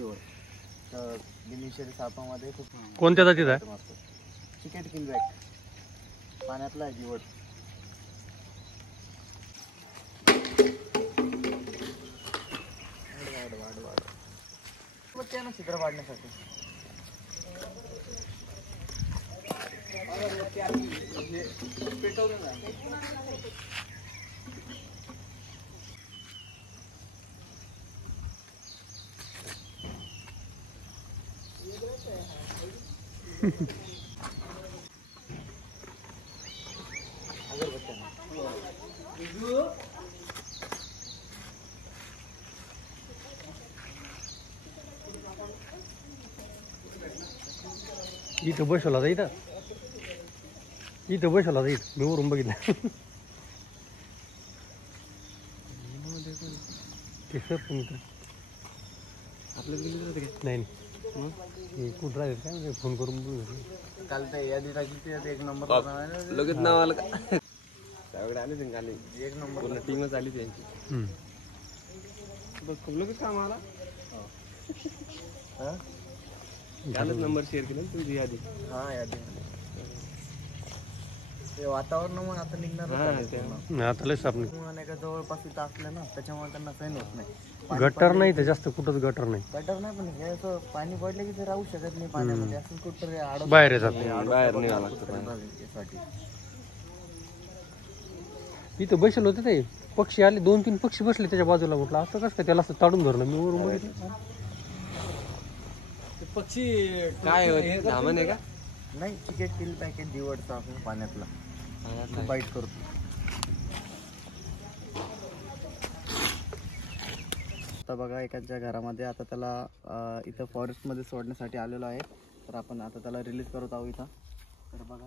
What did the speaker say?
दिवड. तर बिनविषारी सापामध्ये खूप कोणत्या जातीत आहे? चिकेट किलबॅक पाण्यातला आहे दिवड. ना चित्र पाडण्यासाठी इथं बसवला जाईल, इथं बसवला जाईल. मी वरून बघितलं ते सर पण आपल्याला नाही कुठं राहील काय फोन करून बोलू. काल ते यादी टाकली एक नंबर लगेच नाव आलं का? त्यावेळेला आले ते खाली एक नंबर पूर्ण टीमच आली त्यांची. बघ खूप लगेच काम आला. कालच नंबर शेअर केला ना तुमची यादी. हा यादी ते वातावरण मग आता निघणार आता लय साप नाही का जवळपास इथं असलं ना त्याच्यामुळे त्यांना सहन होत नाही. गटर नाही तर जास्त कुठंच गटर नाही. गटर नाही पण हे असं पाणी पडलं की ते राहू शकत नाही पाण्यामध्ये. असं कुठं बाहेर येतात. बाहेर निघाला लागतं. इथं बसले होते ते पक्षी आले, 2-3 पक्षी बसले त्याच्या बाजूला. म्हटलं असं कसं काय, त्याला असं ताडून धरलं. मी वरून बघितलं पक्षी काय धामण आहे का? नाही चिकेट किल पॅकेट दिवडचा आपण पाण्यातला बाईट करतो. आता बघा एकाच्या घरामध्ये आता त्याला इथं फॉरेस्टमध्ये सोडण्यासाठी आलेलो आहे. तर आपण आता त्याला रिलीज करत आहोत इथं. तर बघा